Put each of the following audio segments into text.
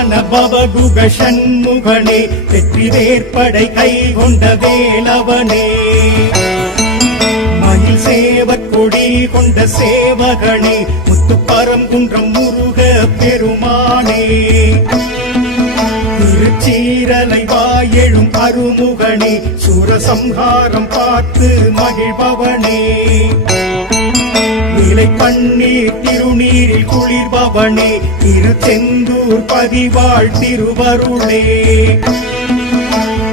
பாவன பவகுக சண்முகனே வெற்றி வேற்படை கை கொண்ட வேலவனே மயில் சேவற்கொடி கொண்ட சேவகனே முத்துப்பரங்குன்றம் முருக பெருமானே திருச்சீரலை வாயெழும் அருமுகனே சூரசம்ஹாரம் பார்த்து மகிழ்பவனே நிலை பன்னீர் திருநீரில் குளிர்பவனே திருச்செந்தூர் பதிவாழ் திருவருளே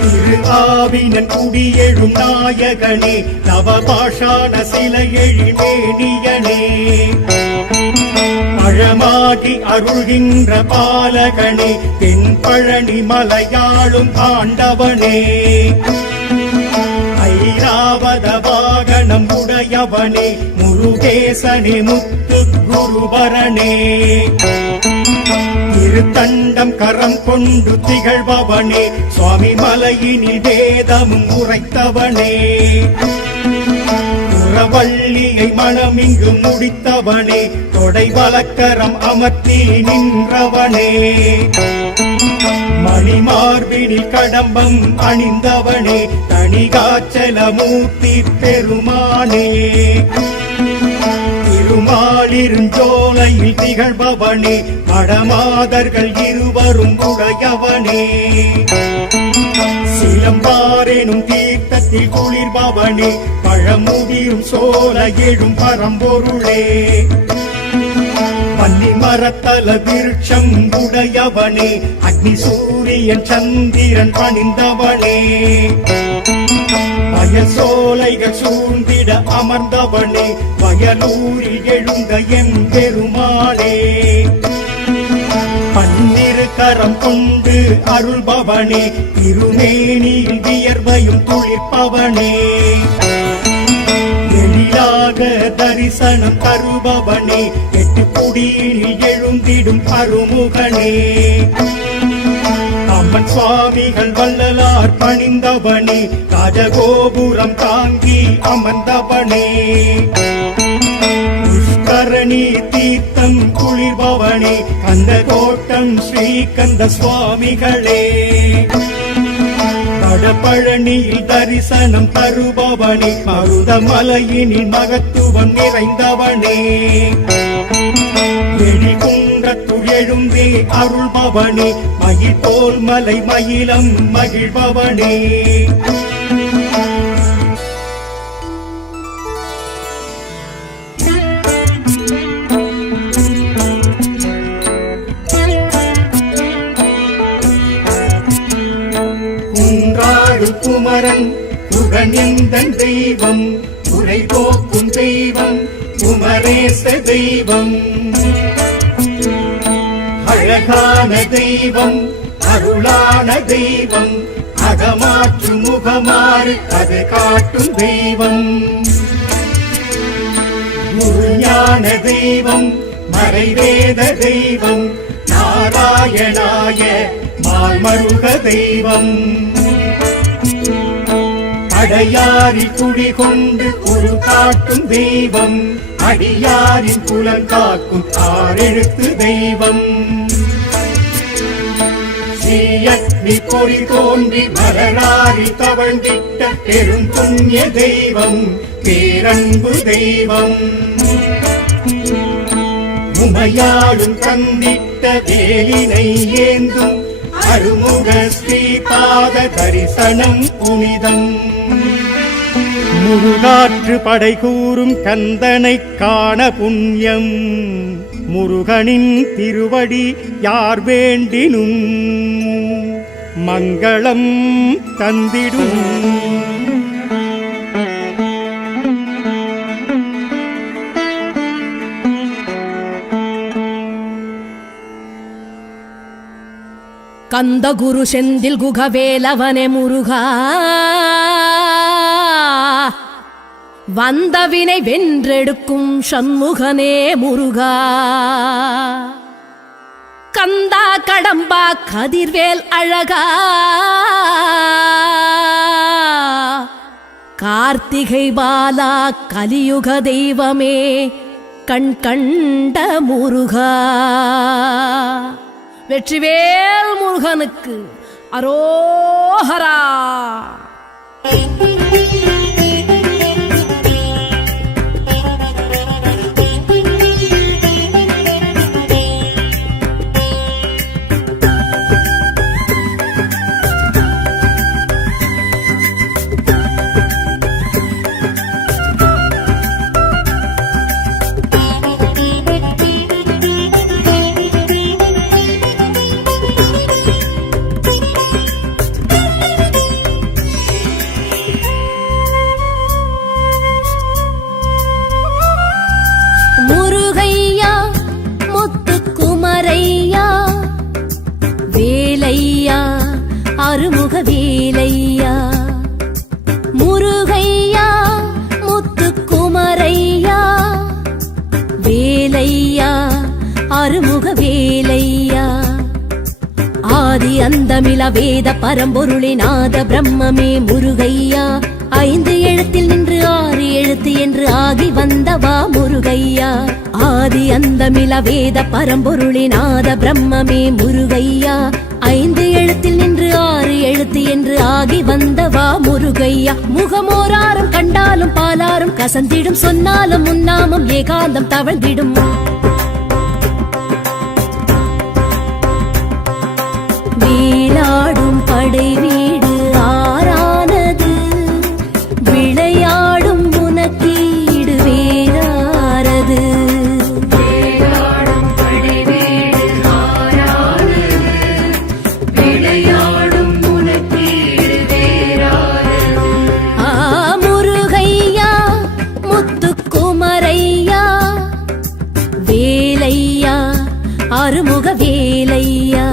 திரு ஆவினன் குடியெழும் நாயகனே நவபாஷான சிலை எழிமேனியனே பழமாகி அருள்கின்ற பாலகனே தென் பழனி மலையாளும் ஆண்டவனே ஐராவத வாகனம் உடையவனே முருகேசனே முத்து குருபரனே திருத்தண்டம் கரம் கொண்டு திகழ்பவனே சுவாமி மலையினில் வேதமும் உரைத்தவனே புறவள்ளியை மனமிங்கு முடித்தவனே தொடை வலக்கரம் அமர்த்தி நின்றவனே மணிமார்பினில் கடம்பம் அணிந்தவனே தணிகாச்சலமூர்த்தி பெருமானே திருமாலிருஞ்சோலையில் திகழ்பவனே மடமாதர்கள் இருவரும் உடையவனே சிலம்பாரெனும் தீர்த்தத்தில் குளிர்பவனே பழமுதிரும் சோல எழும் பரம்பொருளே பன்னி மரத்தல விருட்சம் உடையவனே அக்னி சூரியன் சந்திரன் பணிந்தவனே வயல் சோலைகள் சூழ்ந்திட அமர்ந்தவனே வயலூரில் எழுந்த எம் பெருமானே பன்னிரு கரம் கொண்டு அருள்பவனே திருமேனியில் வியர்வையும் குளிர்ப்பவனே எழிலாக தரிசனம் தருபவனே எட்டு குடியில் எழுந்திடும் அருமுகனே அம்மன் சுவாமிகள் வள்ளலார் பணிந்தவனே ராஜகோபுரம் தாங்கி அமர்ந்தவனே புஷ்கரணி தீர்த்தம் குளிர்பவனே கந்த கோட்டம் ஸ்ரீகந்த சுவாமிகளே வடபழனியில் தரிசனம் தருபவனே மருதமலையினில் மகத்துவம் நிறைந்தவனே எழிகுன்றத்துள் எழுந்தே அருள்பவனே மயில் போல் மலை மயிலம் மகிழ்பவனே குமரன் புகழெந்தன் தெய்வம் குறை போக்கும் தெய்வம் குமரேச தெய்வம் அழகான தெய்வம் அருளான தெய்வம் அகமாற்று முகமாறு அது காட்டும் தெய்வம் குருஞான தெய்வம் மறைவேத தெய்வம் நாராயணாய மால்மருக தெய்வம் அடையாரில் குடிகொண்டு ஒரு காட்டும் தெய்வம் அடியாரின் புலன் காக்கும் ஆறெழுத்து தெய்வம் ஸ்ரீயக்னி பொறி தோன்றி மலராரி தவழ்ந்திட்ட பெரும் புண்ணிய தெய்வம் பேரன்பு தெய்வம் உமையாளும் தந்திட்ட வேலினை ஏந்தும் அருமுக ஸ்ரீபாத தரிசனம் புனிதம் முருகாற்று படை கூறும் கந்தனை காண புண்ணியம் முருகனின் திருவடி யார் வேண்டினும் மங்களம் தந்திடும் கந்த குரு செந்தில் குகவேலவனே முருகா வந்தவினை வென்றெடுக்கும் சண்முகனே முருகா கந்தா கடம்பா கதிர்வேல் அழகா கார்த்திகை பாலா கலியுக தெய்வமே கண் கண்ட முருகா வெற்றிவேல் முருகனுக்கு அரோஹரா. முருகையா முத்துக்குமரையா வேலையா அருமுக வேலையா. முருகையா முத்துக்குமரையா வேலையா அருமுக வேலையா. ஆதி அந்தமில வேத பரம்பொருளினாத பிரம்மமே முருகையா. 5 எழுத்தில் நின்று 6 எழுத்து என்று ஆகி வந்தவா முருகையா. ஆதி அந்தமில வேத பரம்பொருளினாத பிரம்மமே முருகையா. 5 எழுத்தில் நின்று 6 எழுத்து என்று ஆகி வந்தவா முருகையா. முகமோராரும் கண்டாலும் பாலாரும் கசந்திடும், சொன்னாலும் முன்னாமும் ஏகாந்தம் தவழ்ந்திடும். வீலாடும் படை வீடு ஆறானது, விளையாடும் உனக்கீடு வேறாரது. வீலாடும் படை வீடு ஆறானது, விளையாடும் உனக்கீடு வேறாரது. முருகையா முத்துக்குமரையா வேலையா அருமுக வேலையா.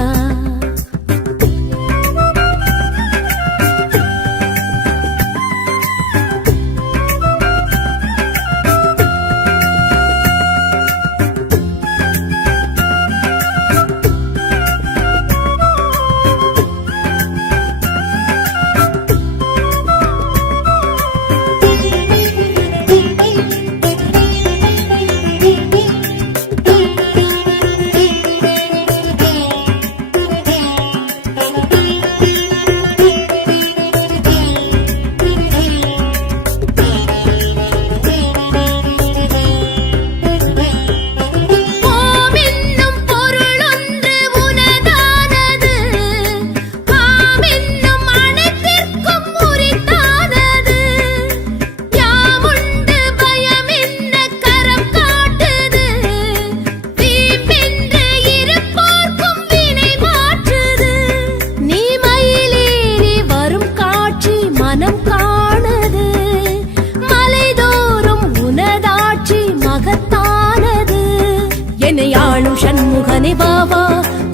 சண்முகனே வாவா,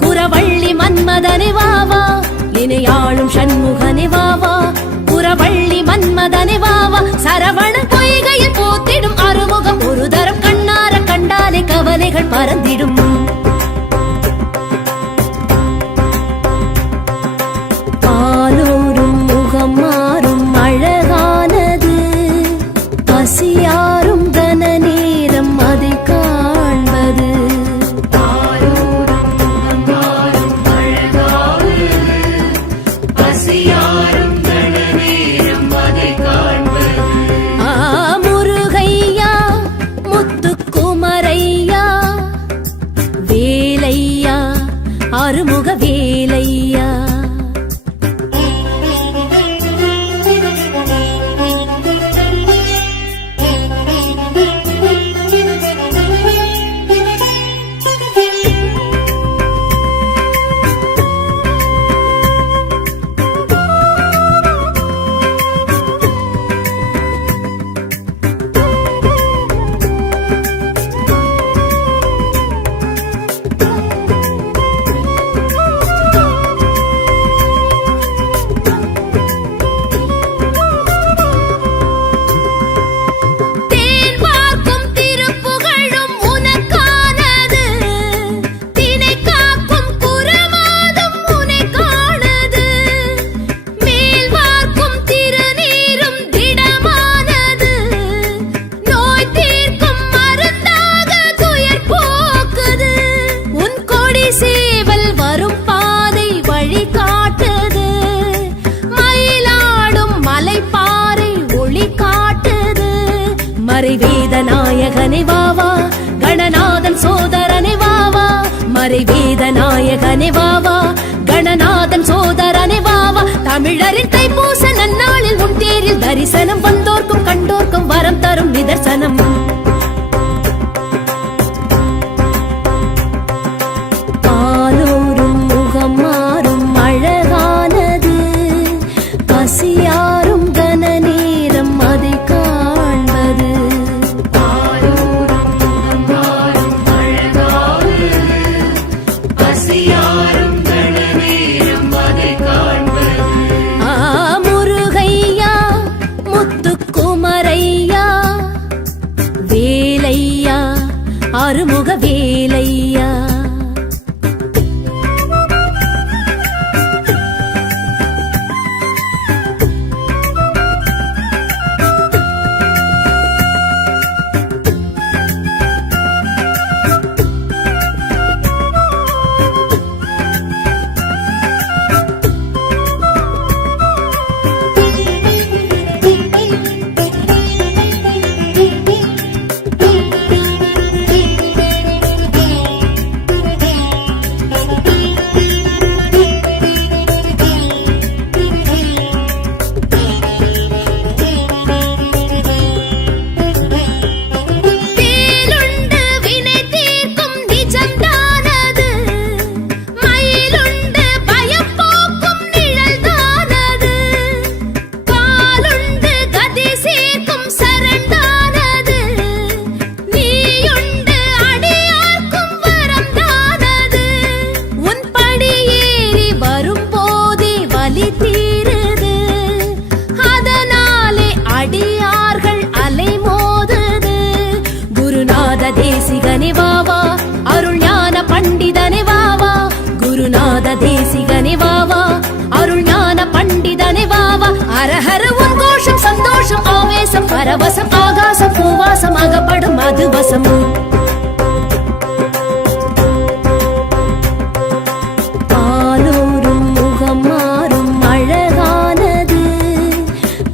குரவள்ளி மன்மதனே வாவா. இணையாளும் சண்முகனே வாவா, குரவள்ளி மன்மதனே வாவா. சரவண பொய்கையில் போத்திடும் அறுமுகம் ஒரு தரம் கண்ணார கண்டாலே கவலைகள் பறந்திடும். பாலோரும் முகம் மாறும் அழகானது, பசியாரும் கன நேரம் அதை காண்பது. முருகையா முத்துக்குமரையா மறைவேத நாயகனே வாவா கணநாதன் சோதரனே வாவா மறைவேத நாயகனே வாவா கணநாதன் சோதரனே வாவா தமிழரின் தைப்பூச நன்னாளில் முன்தேரில் தரிசனம் வந்தோர்க்கும் கண்டோர்க்கும் வரம் தரும் நிதர்சனம் பாலூரும் முகம் மாறும் அழகானது பசியாரும் கன நேரம் அதை காண்பது முருகையா முத்துக்குமரையா வேலையா அருமுக வேலையா தேசிகனே வாவா அருள் ஞான பண்டிதனே வாவா குருநாத தேசிகனே வாவா அருள் ஞான பண்டிதனே வாவா அரஹர உன் கோஷம் சந்தோஷம் ஆவேசம் பரவசம் ஆகாசம் பூவாசம் அகப்படும் மதுவசம் பாலூரும் முகம் மாறும் அழகானது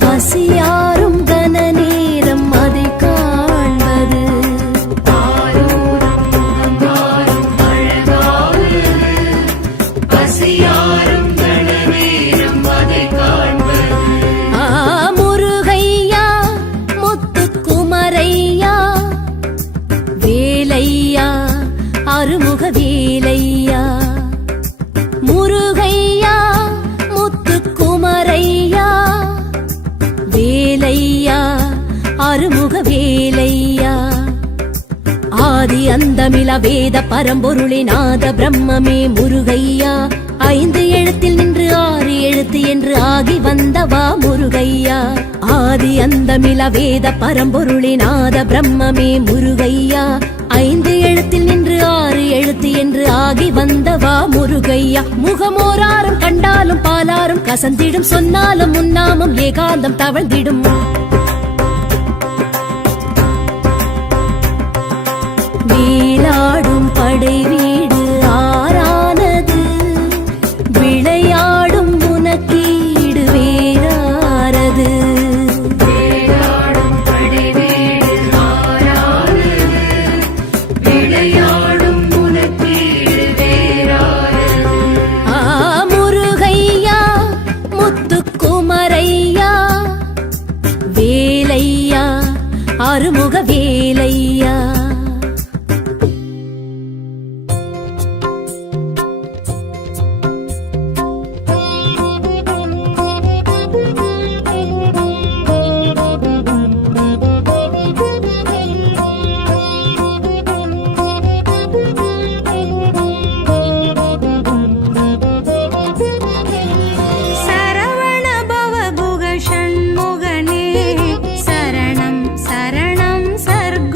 பசியாரும் கன நேரம் அதை காண்பது முருகையா முத்துக்குமரையா வேலையா அருமுக வேலையா முருகையா முத்துக்குமரையா வேலையா அருமுக வேலையா ஆதி அந்தமில வேத பரம்பொருளே நாத பிரம்மமே முருகையா 5 எழுத்தில் நின்று 6 எழுத்து என்று ஆகி வந்தவா முருகையா ஆதி அந்தமில வேத பரம்பொருளே நாத பிரம்மமே முருகையா 5 எழுத்தில் நின்று 6 எழுத்து என்று ஆகி வந்தவா முருகையா முகமோராரும் கண்டாலும் பாலாரும் கசந்திடும் சொன்னாலும் முன்னாமும் ஏகாந்தம் தவழ்ந்திடும் வீலாடும் படை வீடு ஆறானது விளையாடும் உனக்கீடு வேறாரது முருகையா முத்துக்குமரையா வேலையா அருமுக வேலையா சரவண பவ குக ஷண்முகனே சரணம் சரணம் சர்க்குருவே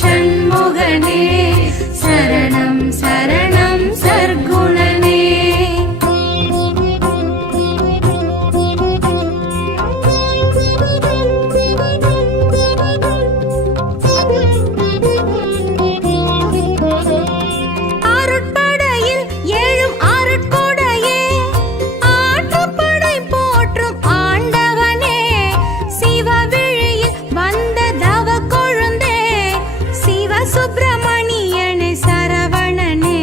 ஷண்முகனே சரணம் சரணம் சர்க்குணனே. அருட்படையில் எழும் அருட்கொடையே ஆற்றுப்படை போற்றும் ஆண்டவனே சிவவிழியில் வந்த தவ கொழுந்தே சிவசுப்பிரமணியனே சரவணனே.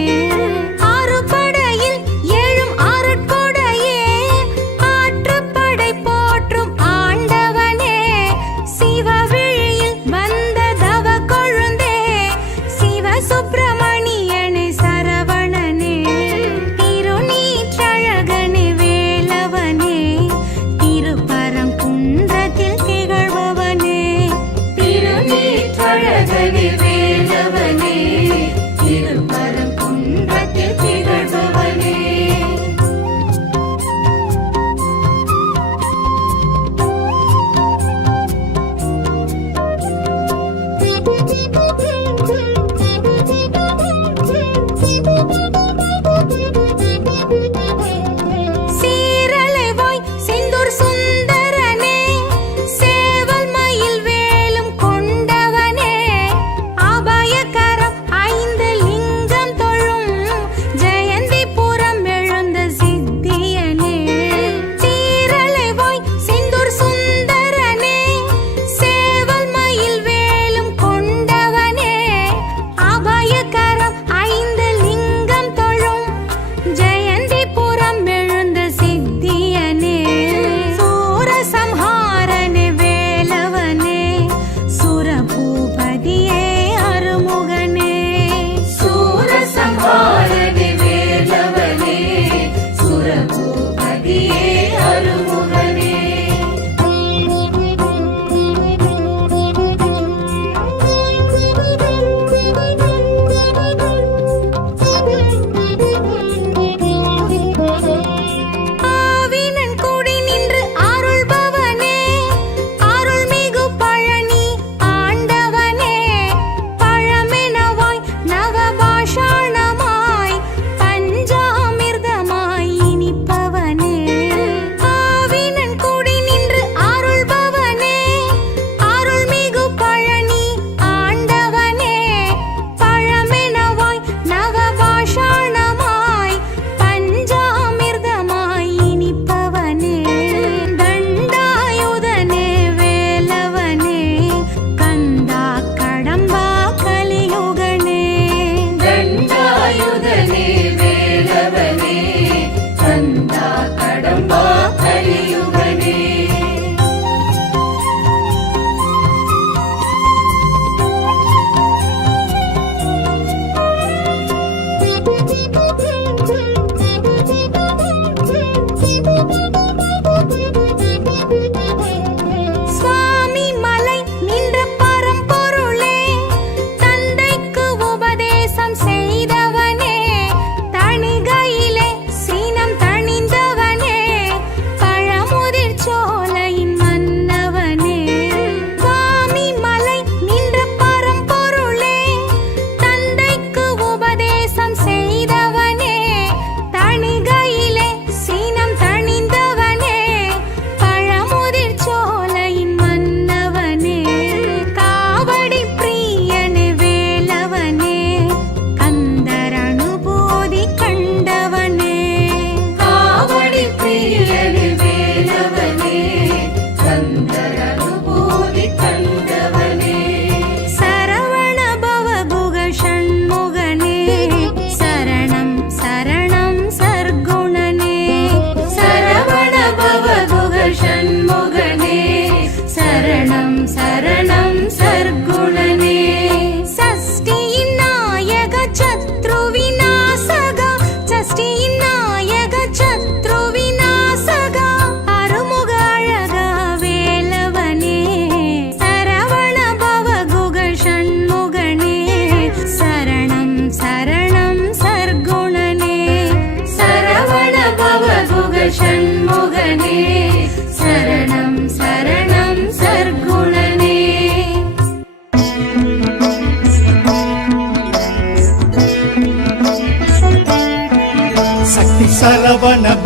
அருட்படையில் எழும் அருட்கொடையே ஆற்றுப்படை போற்றும் ஆண்டவனே சிவவிழியில் வந்த தவ கொழுந்தே சிவசுப்பிரமணியனே சரவணனே. திருநீற்றழகனே வேலவனே திருப்பரங்குன்றத்தில் திகழ்பவனே. திருநீற்றழகனே வேலவனே திருப்பரங்குன்றத்தில் திகழ்பவனே. சீரலைவாய் செந்தூர் சுந்தரனே சேவல் மயில் வேலும் கொண்டவனே அபயகரம் ஐந்து லிங்கம் தொழும் ஜெயந்திபுரம் எழுந்த சித்தியனே. சீரலைவாய் செந்தூர் சுந்தரனே சேவல் மயில் வேலும் கொண்டவனே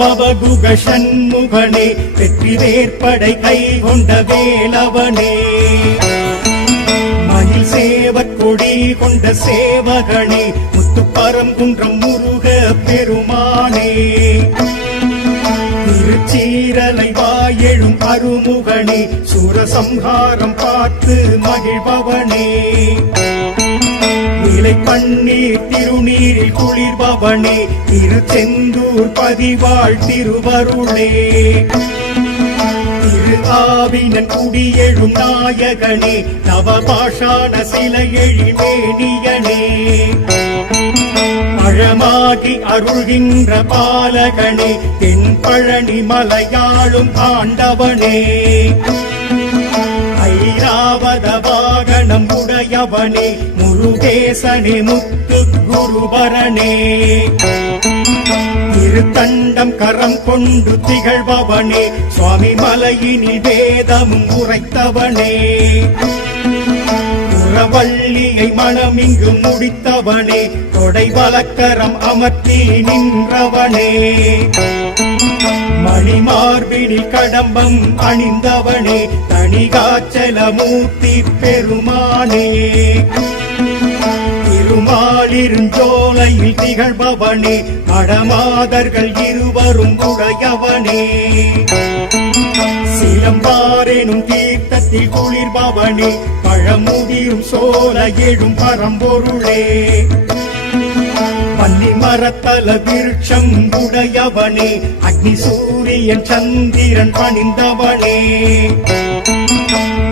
பவகுக சண்முகனே வெற்றி வேற்படை கை கொண்ட வேலவனே மயில் சேவற் கொடி கொண்ட சேவகனே முத்துப்பரங்குன்றம் முருக பெருமானே திருச்சீரலை வாயெழும் அருமுகனே சூரசம்ஹாரம் பார்த்து மகிழ்பவனே நிலை பன்னீர் திருநீரில் குளிர்பவனே திருச்செந்தூர் பதிவாழ் திருவருளே திரு ஆவினன் குடியெழும் நாயகனே நவபாஷான சிலை எழில்மேனியனே பழமாகி அருள்கின்ற பாலகனே தென்பழனி மலையாளும் ஆண்டவனே ஐராவத வாகனம் உடையவனே முருகேசனே முத்து குருபரனே திருத்தண்டம் கரம் கொண்டு திகழ்பவனே சுவாமி மலையினில் வேதமும் உரைத்தவனே புறவள்ளியை மனமிங்கு முடித்தவனே தொடை வலக்கரம் அமர்த்தி நின்றவனே மணிமார்பினில் கடம்பம் அணிந்தவனே தணிகாச்சலமூர்த்தி பெருமானே திருமாலிருஞ்சோலையில் திகழ்பவனே மடமாதர்கள் இருவரும் உடையவனே சிலம்பாரெனும் தீர்த்தத்தில் குளிர்பவனே பழமுதிரும் சோல எழும் பரம்பொருளே பன்னி மரத்தல விருட்சம் உடையவனே அக்னி சூரியன் சந்திரன் பணிந்தவனே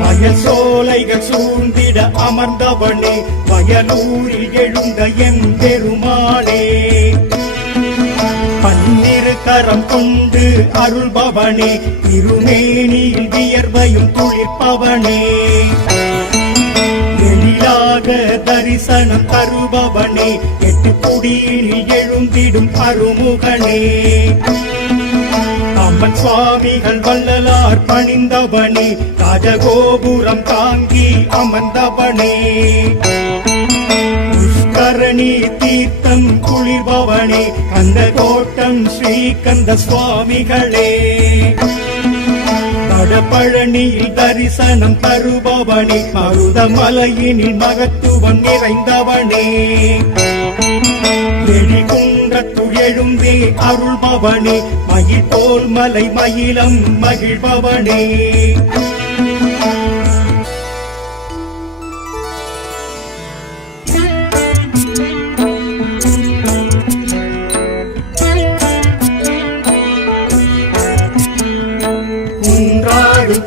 வயல் சோலைகள் சூழ்ந்திட அமர்ந்தவனே வயலூரில் எழுந்த எம்பெருமானே பன்னிரு கரம் கொண்டு அருள்பவனே திருமேனியில் வியர்வையும் துளிர்ப்பவனே எழிலாக தரிசனம் தருபவனே எட்டு குடியினில் எழுந்திடும் அருமுகனே அம்மன் சுவாமிகள் வள்ளலார் பணிந்தவனே ராஜகோபுரம் தாங்கி அமர்ந்தவனே புஷ்கரணி தீர்த்தம் குளிர்பவனே கந்த கோட்டம் ஸ்ரீகந்த சுவாமிகளே வடபழனியில் தரிசனம் தருபவனே மருதமலையினில் மகத்துவம் நிறைந்தவனே எழிகுன்றத்துள் எழுந்தே அருள்பவனே மயில் போல் மலை மயிலம் மகிழ்பவனே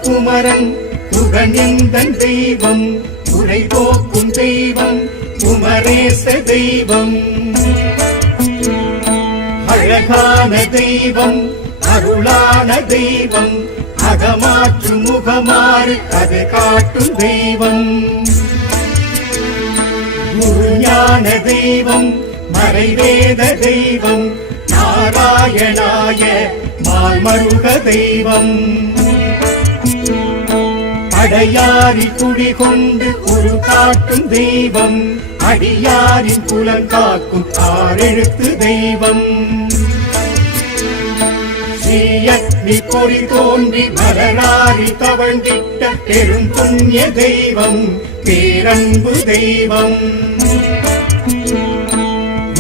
குமரன் புகனிந்தன் தெய்வம் உரை போக்கும் தெய்வம் குமரேச தெய்வம் அழகான தெய்வம் அருளான தெய்வம் அகமாற்று முகமாறு அது காட்டும் தெய்வம் குருஞான தெய்வம் மறைவேத தெய்வம் நாராயணாய மால்மருக தெய்வம் அடையாரில் குடி கொண்டு ஒரு காட்டும் தெய்வம் அடியாரின் புலங்காக்கும் ஆறெழுத்து தெய்வம் ஸ்ரீயக்னி பொறி தோன்றி மலராரி தவழ்ந்திட்ட பெரும் புண்ணிய தெய்வம் பேரன்பு தெய்வம்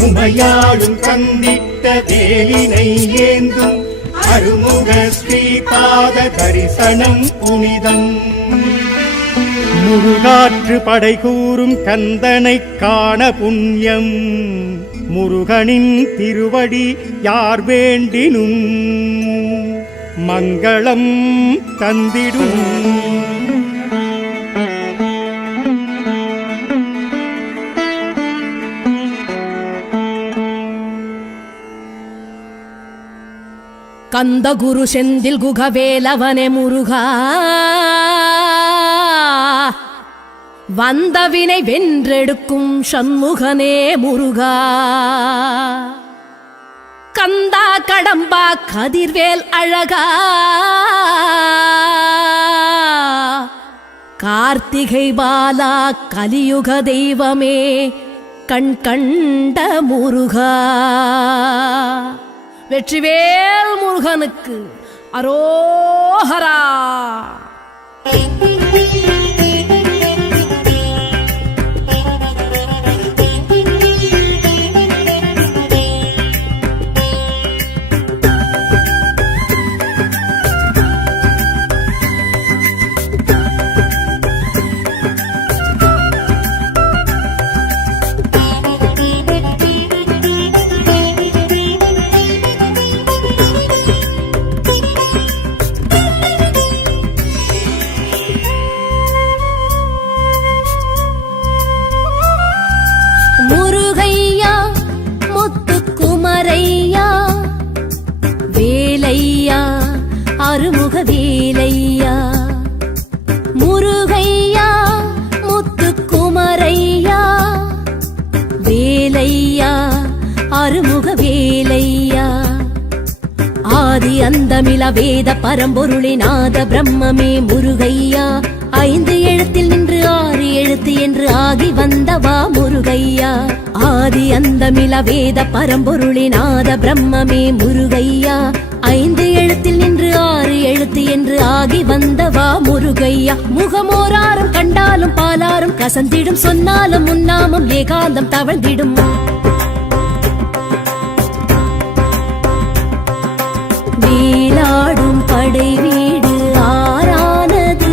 உமையாளும் தந்திட்ட வேலினை ஏந்தும் அருமுக ஸ்ரீபாத தரிசனம் புனிதம் முருகாற்று படை கூறும் கந்தனை காண புண்ணியம் முருகனின் திருவடி யார் வேண்டினும் மங்களம் தந்திடும் கந்த குரு செந்தில் குகவேலவனே முருகா வந்தவினை வென்றெடுக்கும் சண்முகனே முருகா கந்தா கடம்பா கதிர்வேல் அழகா கார்த்திகை பாலா கலியுக தெய்வமே கண் கண்ட முருகா வெற்றிவேல் முருகனுக்கு அரோஹரா. முருகையா முத்துக்குமரையா வேலையா அருமுக வேலையா. முருகையா முத்துக்குமரையா வேலையா அருமுக வேலையா. ஆதி அந்தமில வேத பரம்பொருளினாத பிரம்மமே முருகையா. 5 எழுத்தில் நின்று 6 எழுத்து என்று ஆகி வந்தவா முருகையா. ஆதி அந்தமில வேத பரம்பொருளினாத பிரம்மமே முருகையா. 5 எழுத்தில் நின்று 6 எழுத்து என்று ஆகி வந்தவா முருகையா. முகமோராரும் கண்டாலும் பாலாரும் கசந்திடும் சொன்னாலும் முன்னாமம் ஏகாந்தம் தவழ்ந்திடும். வேலாடும் படை வீடு ஆறானது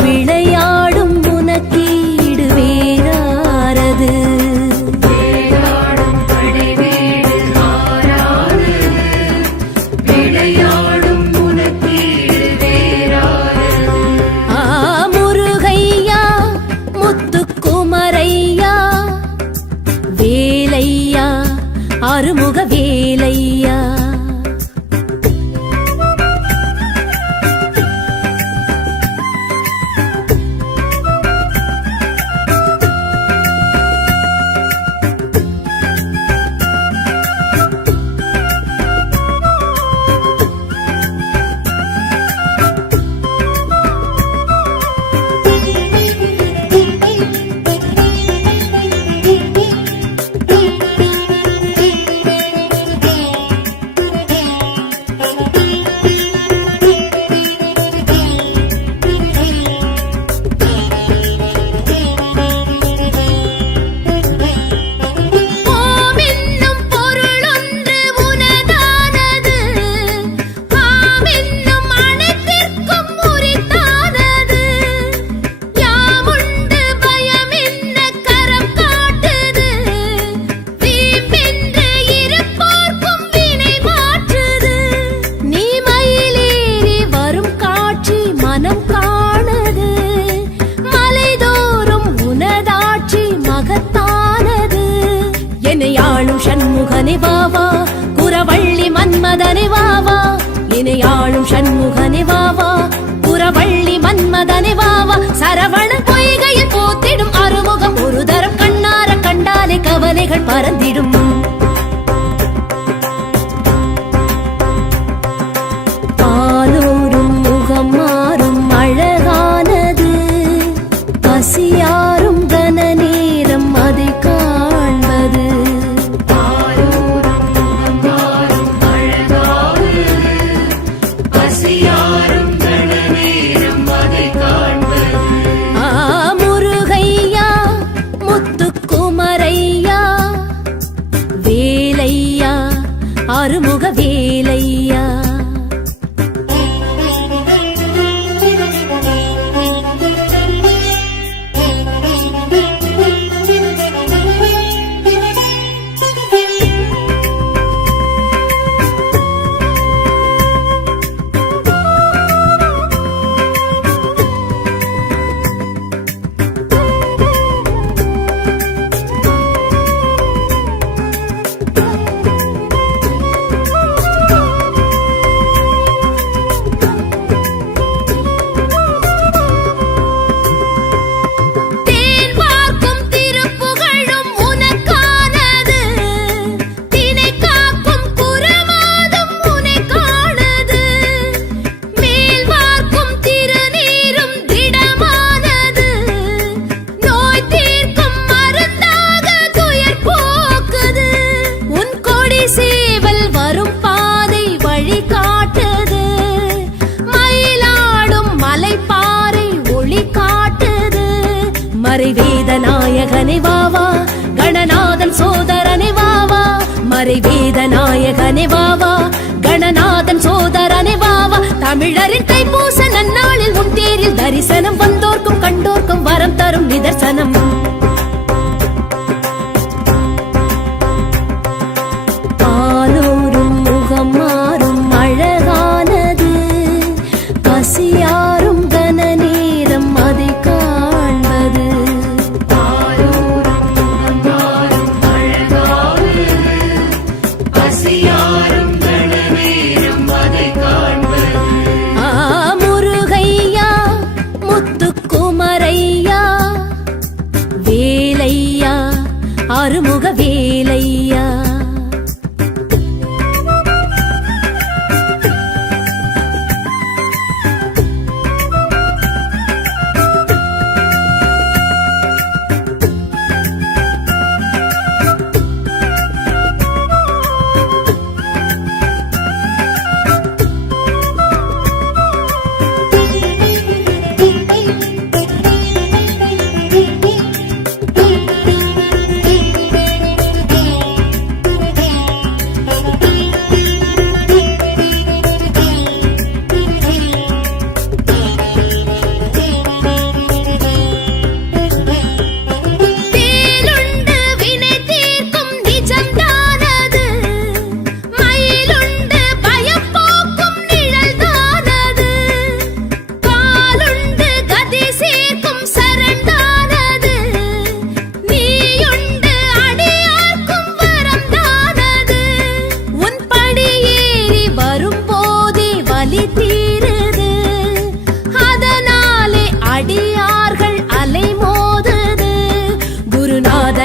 விளையாடும் உனக்கீடு வேறாரது. வேலாடும் படை வீடு ஆறானது விளையாடும் உனக்கீடு வேறாரது. முருகையா முத்துக்குமரையா வேலையா அருமுக வேலையா. சண்முகனே வாவா குரவள்ளி மன்மதனே வாவா. இணையாளும் சண்முகனே வாவா குரவள்ளி மன்மதனே வாவா. சரவண பொய்கையில் போத்திடும் அருமுகம் ஒரு தரம் கண்ணார கண்டாலே கவலைகள் பறந்திடும். பாலோரும் முகம் மாறும் அழகானது பசியாரும் கன நேரம் அதை காண்பது. மறைவேத நாயகனே வாவா, கணநாதன் சோதரனே வாவா, மறைவேத நாயகனே வாவா, கணநாதன் சோதரனே வாவா. தமிழரின் தைப்பூச நன்னாளில் உன் தேரில் தரிசனம், வந்தோர்க்கும் கண்டோர்க்கும் வரம் தரும் நிதர்சனம். பாலோரும் முகம் மாறும் அழகானது, பசியாரும் கன நேரம் அதை காண்பது. முருகையா முத்துக்குமரையா வேலையா அருமுக வேலையா.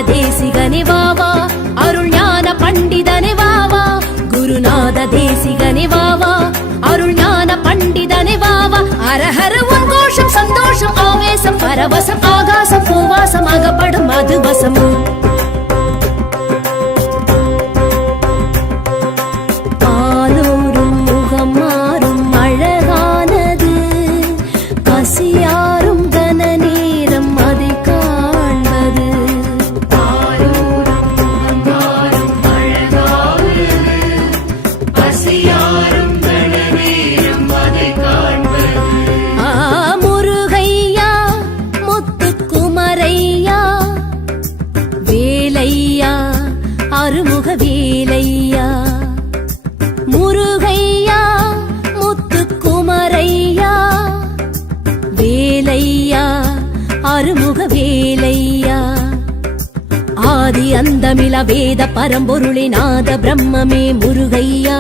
தேசிகனே வாவா, அருள் ஞான பண்டிதனே வாவா, குருநாத தேசிகனே வாவா, அருள் ஞான பண்டிதனே வாவா. அரஹர உன் கோஷம் சந்தோஷம் ஆவேசம் பரவசம் ஆகாசம் பூவாசம் அகப்படும் மதுவசம். பாலோரும் முகம் மாறும் அழகானது, பசியாரும் கன நேரம் அதை காண்பது. முருகையா முத்துக்குமரையா வேலையா அருமுக வேலையா. முருகையா முத்துக்குமரையா வேலையா அருமுக வேலையா. ஆதி அந்தமில வேத பரம்பொருளே நாத பிரம்மமே முருகையா,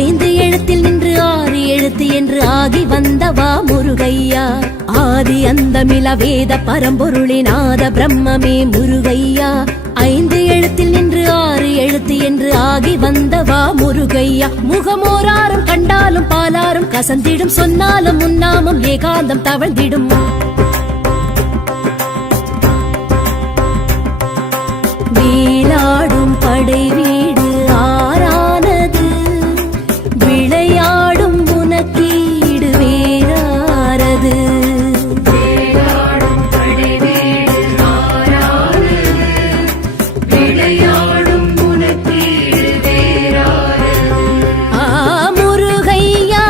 ஐந்து எழுத்தில் நின்று ஆறு எழுத்து என்று ஆகி வந்தவா முருகையா. ஆதி அந்தமில வேத பரம்பொருளே நாத பிரம்மமே முருகையா, ஐந்து எழுத்தில் நின்று ஆறு எழுத்து என்று ஆகி வந்தவா முருகையா. முகமோராரும் கண்டாலும் பாலாரும் கசந்திடும், சொன்னாலும் முன்னாமும் ஏகாந்தம் தவழ்ந்திடும். வீலாடும் படை வீடு ஆறானது, விளையாடும் உனக்கீடு வேறாரது. முருகையா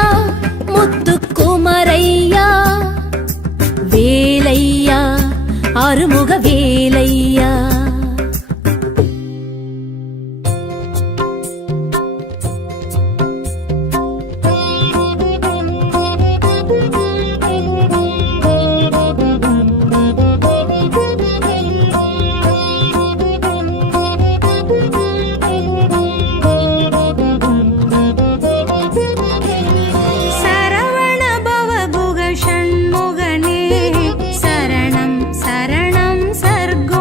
முத்துக்குமரையா வேலையா அருமுக வேலையா. சரவண பவகுக ஷண்முகனே சரணம் சரணம் சர்க்கோ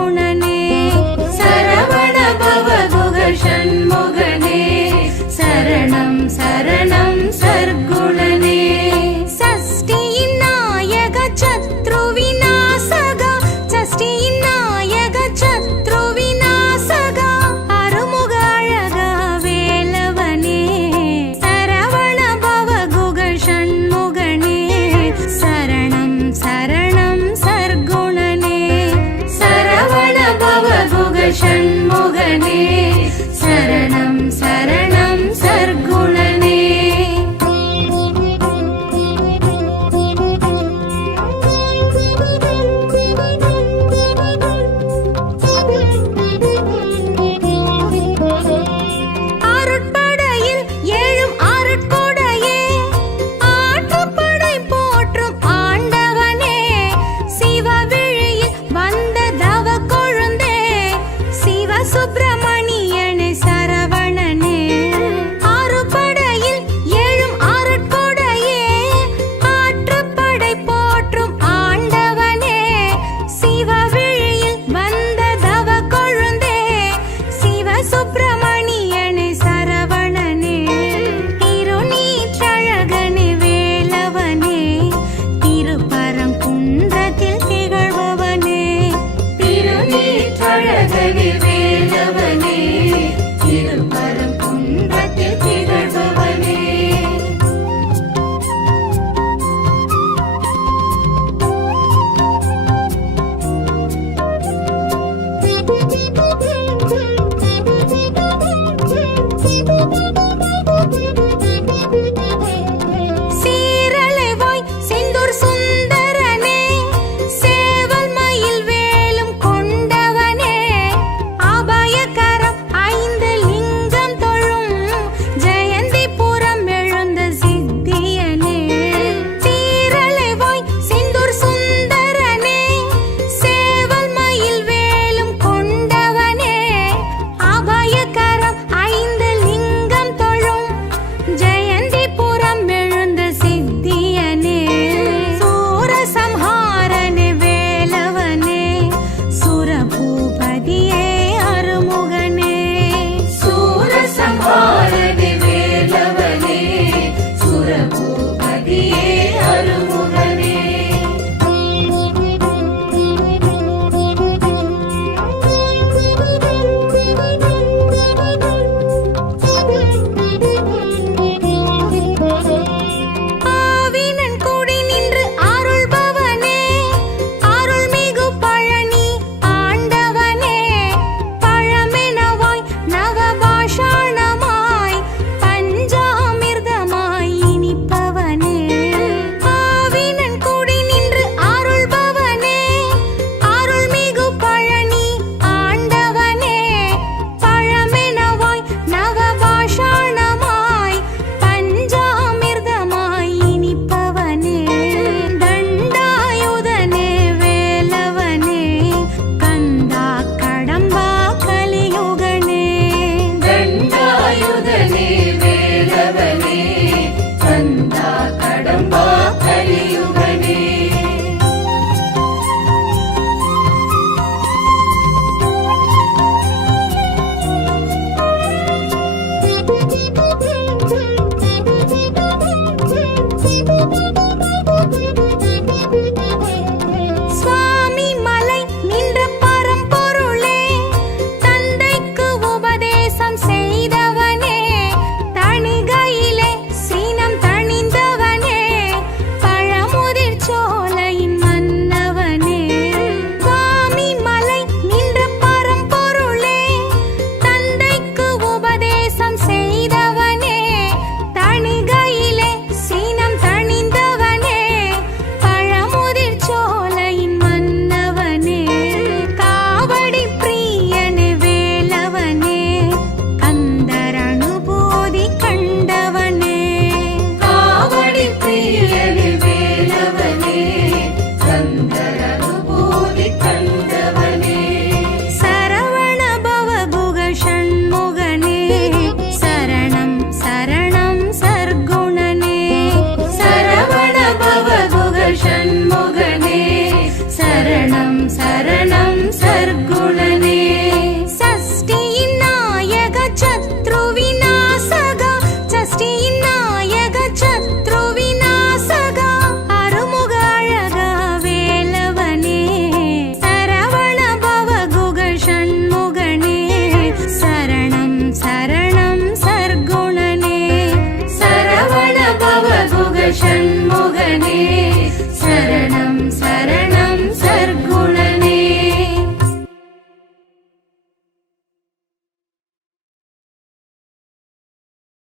தந்தவனே சரவண பவகுக ஷண்முகனே சரணம் சரணம் சர்க்குணனே சரவண பவகுக ஷண்முகனே சரணம் சரணம்